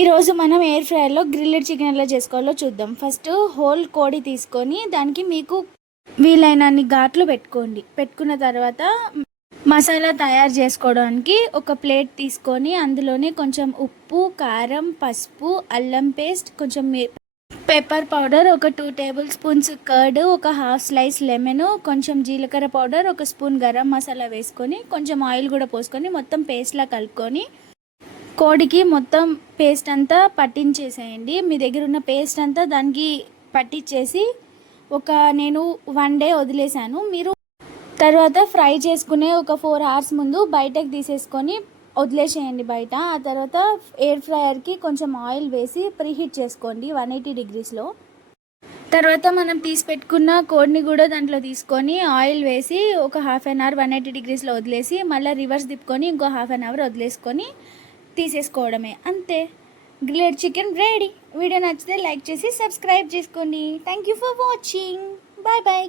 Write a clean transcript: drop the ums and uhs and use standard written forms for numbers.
ఈరోజు మనం air ఫ్రైయర్లో గ్రిల్లెడ్ chicken ఎలా చేసుకోవాలో చూద్దాం. ఫస్ట్ హోల్ కోడి తీసుకొని దానికి మీకు వీలైనన్ని ఘాట్లు పెట్టుకోండి. పెట్టుకున్న తర్వాత మసాలా తయారు చేసుకోవడానికి ఒక ప్లేట్ తీసుకొని అందులోనే కొంచెం ఉప్పు, కారం, పసుపు, అల్లం పేస్ట్, కొంచెం పెప్పర్ పౌడర్, ఒక 2 టేబుల్ స్పూన్స్ కర్డ్, ఒక హాఫ్ స్లైస్ లెమన్, కొంచెం జీలకర్ర పౌడర్, ఒక స్పూన్ గరం మసాలా వేసుకొని కొంచెం ఆయిల్ కూడా పోసుకొని మొత్తం పేస్ట్లా కలుపుకొని కోడికి మొత్తం పేస్ట్ అంతా పట్టించేసేయండి. మీ దగ్గర ఉన్న పేస్ట్ అంతా దానికి పట్టించేసి నేను 1 డే వదిలేసాను. మీరు తర్వాత ఫ్రై చేసుకునే ఒక 4 అవర్స్ ముందు బయటకు తీసేసుకొని వదిలేసేయండి బయట. ఆ తర్వాత ఎయిర్ ఫ్రైయర్కి కొంచెం ఆయిల్ వేసి ప్రీహీట్ చేసుకోండి 180 డిగ్రీస్లో. తర్వాత మనం తీసి పెట్టుకున్న కోడిని కూడా దాంట్లో తీసుకొని ఆయిల్ వేసి ఒక హాఫ్ అన్ అవర్ 180 డిగ్రీస్లో వదిలేసి మళ్ళీ రివర్స్ తిప్పుకొని ఇంకో హాఫ్ అన్ అవర్ వదిలేసుకొని తీసేసుకోవడమే, అంతే. Grilled chicken ready. వీడియో నచ్చితే లైక్ చేసి సబ్స్క్రైబ్ చేసుకోండి. Thank you for watching. Bye bye.